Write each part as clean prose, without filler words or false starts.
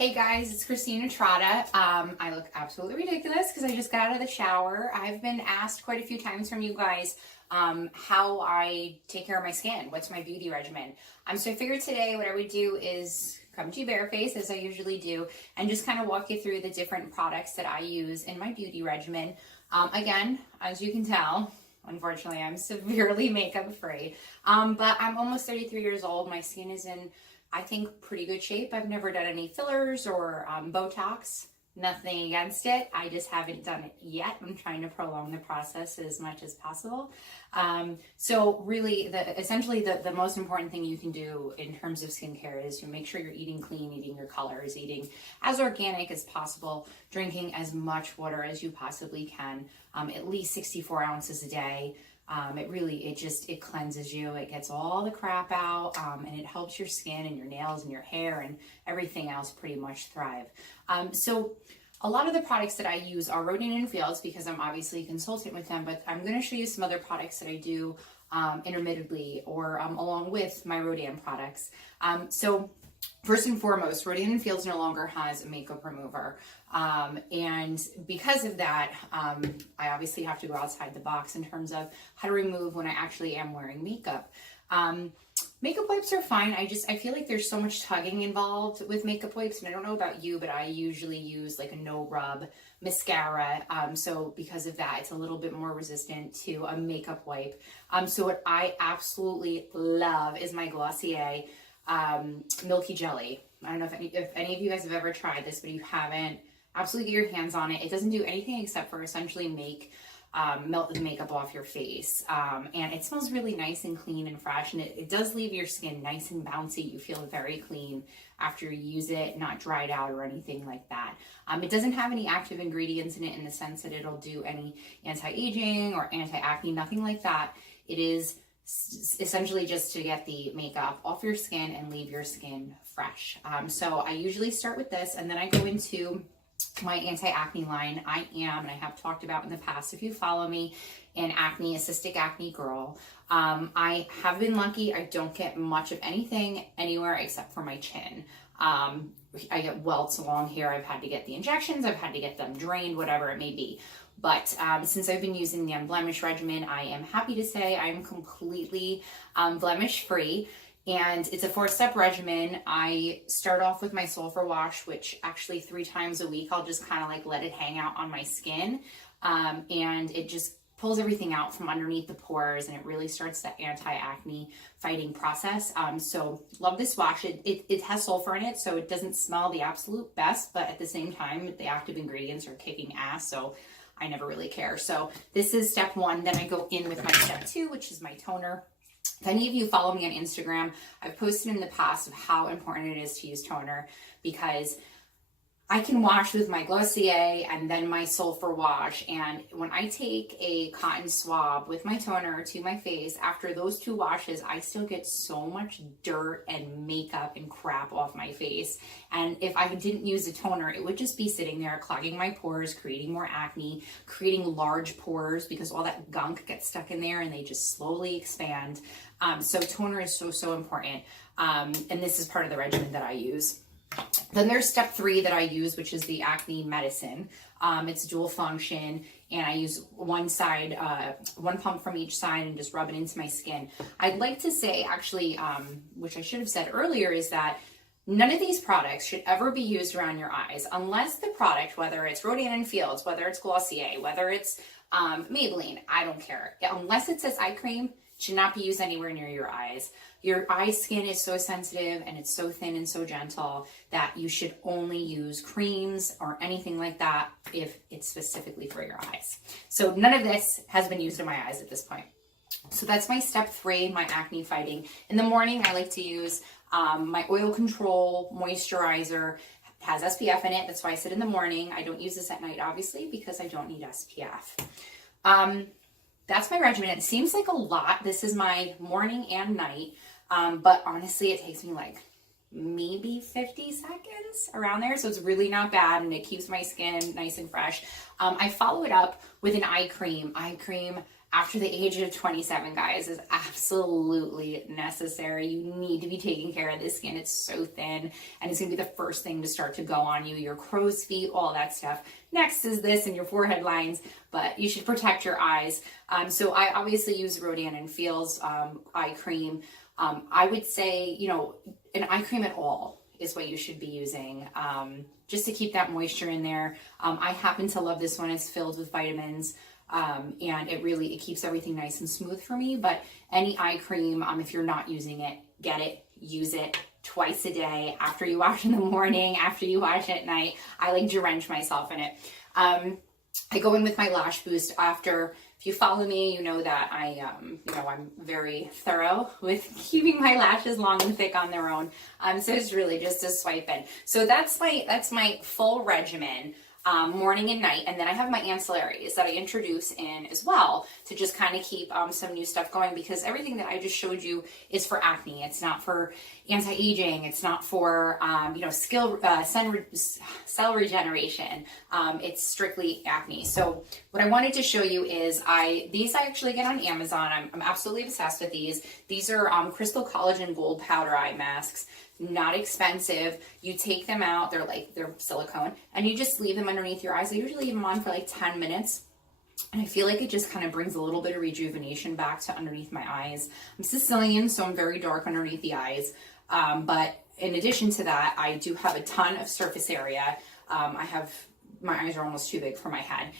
Hey guys, it's Christina Trotta. I look absolutely ridiculous because I just got out of the shower. I've been asked quite a few times from you guys how I take care of my skin. What's my beauty regimen? So I figured today what I would do is come to you barefaced as I usually do and just kind of walk you through the different products that I use in my beauty regimen. Again, as you can tell, unfortunately, I'm severely makeup free, but I'm almost 33 years old. My skin is in, I think, pretty good shape. I've never done any fillers or Botox. Nothing against it. I just haven't done it yet. I'm trying to prolong the process as much as possible. So really, essentially the most important thing you can do in terms of skincare is to make sure you're eating clean, eating your colors, eating as organic as possible, drinking as much water as you possibly can, at least 64 ounces a day. It cleanses you. It gets all the crap out, and it helps your skin and your nails and your hair and everything else pretty much thrive. So a lot of the products that I use are Regimen Fields because I'm obviously a consultant with them, but I'm going to show you some other products that I do intermittently or along with my Rodan products. So first and foremost, Regimen Fields no longer has a makeup remover. And because of that, I obviously have to go outside the box in terms of how to remove when I actually am wearing makeup. Makeup wipes are fine. I feel like there's so much tugging involved with makeup wipes, and I don't know about you, but I usually use like a no rub mascara. So because of that, it's a little bit more resistant to a makeup wipe. So what I absolutely love is my Glossier Milky Jelly. I don't know if any of you guys have ever tried this, but if you haven't, absolutely get your hands on it. It doesn't do anything except for essentially melt the makeup off your face. And it smells really nice and clean and fresh, and it does leave your skin nice and bouncy. You feel very clean after you use it, not dried out or anything like that. It doesn't have any active ingredients in it in the sense that it'll do any anti-aging or anti-acne, nothing like that. It is essentially just to get the makeup off your skin and leave your skin fresh. So I usually start with this, and then I go into my anti-acne line. I have talked about in the past, if you follow me, an acne, a cystic acne girl. I have been lucky. I don't get much of anything anywhere except for my chin. I get welts along here. I've had to get the injections. I've had to get them drained, whatever it may be. But since I've been using the Unblemished regimen, I am happy to say I'm completely blemish free. And it's a 4-step regimen. I start off with my sulfur wash, which actually 3 times a week, I'll just kind of like let it hang out on my skin. And it just pulls everything out from underneath the pores, and it really starts the anti-acne fighting process. So love this wash. It has sulfur in it, so it doesn't smell the absolute best, but at the same time, the active ingredients are kicking ass. So I never really care. So this is step 1. Then I go in with my step 2, which is my toner. If any of you follow me on Instagram, I've posted in the past of how important it is to use toner, because I can wash with my Glossier and then my sulfur wash, and when I take a cotton swab with my toner to my face, after those 2 washes, I still get so much dirt and makeup and crap off my face. And if I didn't use a toner, it would just be sitting there clogging my pores, creating more acne, creating large pores because all that gunk gets stuck in there and they just slowly expand. So toner is so important. And this is part of the regimen that I use. Then there's step 3 that I use, which is the acne medicine. It's dual function, and I use one pump from each side and just rub it into my skin. I'd like to say, actually, which I should have said earlier, is that none of these products should ever be used around your eyes unless the product, whether it's Rodan Fields, whether it's Glossier, whether it's Maybelline, I don't care. Unless it says eye cream, it should not be used anywhere near your eyes. Your eye skin is so sensitive and it's so thin and so gentle that you should only use creams or anything like that if it's specifically for your eyes. So none of this has been used in my eyes at this point. So that's my step 3, my acne fighting. In the morning, I like to use my oil control moisturizer. It has SPF in it. That's why I said in the morning. I don't use this at night, obviously, because I don't need SPF. That's my regimen. It seems like a lot. This is my morning and night. But honestly, it takes me like maybe 50 seconds around there. So it's really not bad, and it keeps my skin nice and fresh. I follow it up with an eye cream. Eye cream after the age of 27, guys, is absolutely necessary. You need to be taking care of this skin. It's so thin, and it's gonna be the first thing to start to go on you, your crow's feet, all that stuff. Next is this and your forehead lines, but you should protect your eyes. So I obviously use Rodan & Field's eye cream. I would say, you know, an eye cream at all is what you should be using, just to keep that moisture in there. I happen to love this one. It's filled with vitamins. And it keeps everything nice and smooth for me. But any eye cream, if you're not using it, get it, use it twice a day, after you wash in the morning, after you wash at night. I like drench myself in it. I go in with my lash boost after. If you follow me, you know that I'm very thorough with keeping my lashes long and thick on their own. So it's really just a swipe in. So that's my full regimen. Morning and night, and then I have my ancillaries that I introduce in as well to just kind of keep some new stuff going, because everything that I just showed you is for acne. It's not for anti-aging. It's not for cell regeneration. It's strictly acne. So what I wanted to show you is these I actually get on Amazon. I'm absolutely obsessed with these. These are Crystal Collagen Gold Powder Eye Masks. Not expensive. You take them out, they're silicone, and you just leave them underneath your eyes. I usually leave them on for like 10 minutes. And I feel like it just kind of brings a little bit of rejuvenation back to underneath my eyes. I'm Sicilian, so I'm very dark underneath the eyes. But in addition to that, I do have a ton of surface area. My eyes are almost too big for my head.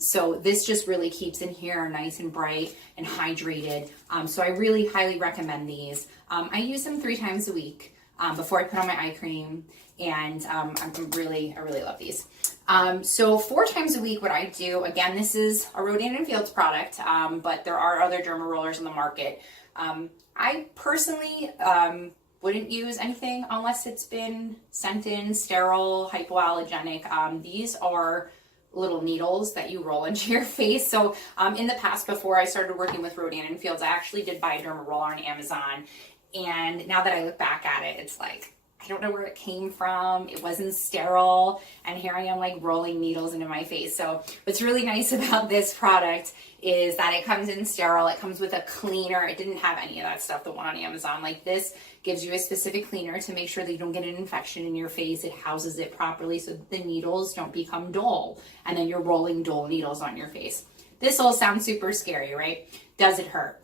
So this just really keeps in here nice and bright and hydrated. So I really highly recommend these. I use them 3 times a week. Before I put on my eye cream, and I really love these. So 4 times a week, what I do, again, this is a Rodan & Field's product, but there are other derma rollers in the market. I personally wouldn't use anything unless it's been sent in sterile, hypoallergenic. These are little needles that you roll into your face. So in the past, before I started working with Rodan & Field's, I actually did buy a derma roller on Amazon. And now that I look back at it, it's like, I don't know where it came from. It wasn't sterile. And here I am like rolling needles into my face. So what's really nice about this product is that it comes in sterile. It comes with a cleaner. It didn't have any of that stuff, the one on Amazon. Like this gives you a specific cleaner to make sure that you don't get an infection in your face. It houses it properly so that the needles don't become dull. And then you're rolling dull needles on your face. This all sounds super scary, right? Does it hurt?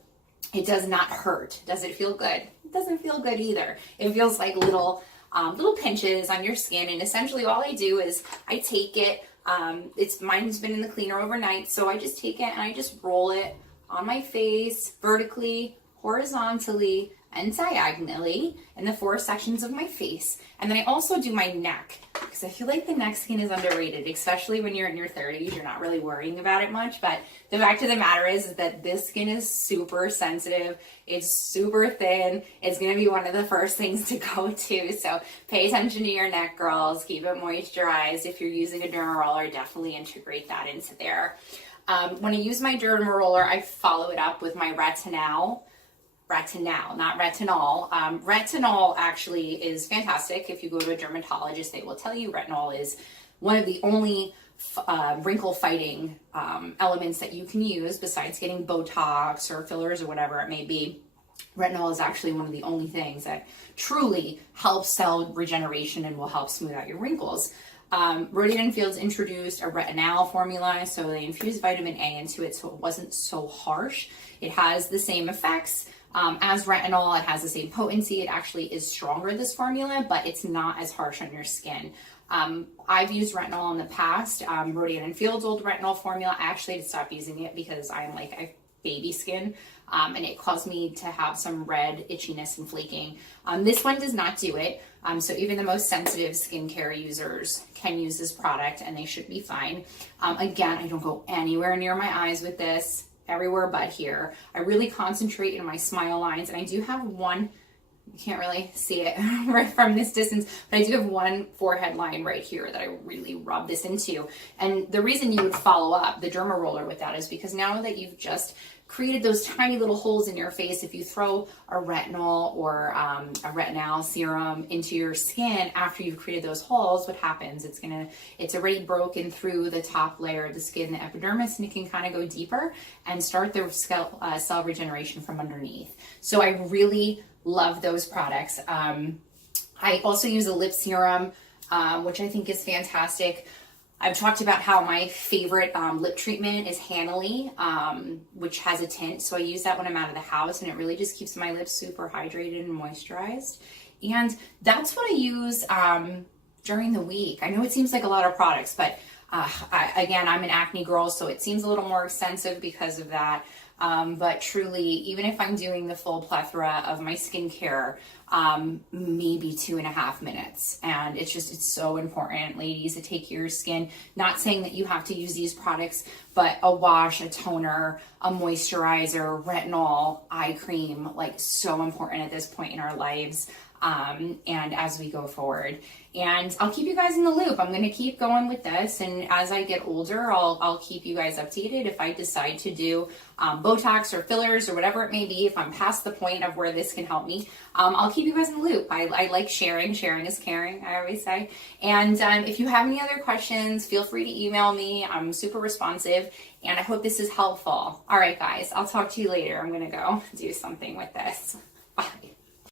It does not hurt. Does it feel good? It doesn't feel good either. It feels like little pinches on your skin, and essentially all I do is I take it. Mine's been in the cleaner overnight, so I just take it and I just roll it on my face vertically, horizontally, and diagonally in the 4 sections of my face. And then I also do my neck, because I feel like the neck skin is underrated, especially when you're in your 30s. You're not really worrying about it much, but the fact of the matter is that this skin is super sensitive. It's super thin. It's going to be one of the first things to go to. So pay attention to your neck, girls. Keep it moisturized. If you're using a derma roller, definitely integrate that into there. When I use my derma roller, I follow it up with my retinol, not retinol. Retinol actually is fantastic. If you go to a dermatologist, they will tell you retinol is one of the only wrinkle fighting elements that you can use besides getting Botox or fillers or whatever it may be. Retinol is actually one of the only things that truly helps cell regeneration and will help smooth out your wrinkles. Rodan & Field's introduced a retinol formula, so they infused vitamin A into it so it wasn't so harsh. It has the same effects as retinol. It has the same potency. It actually is stronger, this formula, but it's not as harsh on your skin. I've used retinol in the past. Rodan & Field's old retinol formula, I actually had to stop using it because I'm like a baby skin, and it caused me to have some red itchiness and flaking. This one does not do it. So even the most sensitive skincare users can use this product and they should be fine. Again, I don't go anywhere near my eyes with this, everywhere but here. I really concentrate in my smile lines, and I do have one, you can't really see it right from this distance, but I do have one forehead line right here that I really rub this into. And the reason you would follow up the derma roller with that is because now that you've just created those tiny little holes in your face. If you throw a retinol or a retinol serum into your skin after you've created those holes, what happens? It's already broken through the top layer of the skin, the epidermis, and it can kind of go deeper and start the cell regeneration from underneath. So I really love those products. I also use a lip serum, which I think is fantastic. I've talked about how my favorite lip treatment is Hanley, which has a tint. So I use that when I'm out of the house, and it really just keeps my lips super hydrated and moisturized. And that's what I use during the week. I know it seems like a lot of products, but again, I'm an acne girl, so it seems a little more extensive because of that. But truly, even if I'm doing the full plethora of my skincare, maybe 2.5 minutes. And it's so important, ladies, to take care of your skin. Not saying that you have to use these products, but a wash, a toner, a moisturizer, retinol, eye cream, like so important at this point in our lives. And as we go forward, and I'll keep you guys in the loop. I'm going to keep going with this, and as I get older, I'll keep you guys updated if I decide to do Botox or fillers or whatever it may be. If I'm past the point of where this can help me, I'll keep you guys in the loop. I like sharing is caring, I always say. And if you have any other questions, feel free to email me. I'm super responsive, and I hope this is helpful. All right, guys, I'll talk to you later. I'm going to go do something with this. Bye.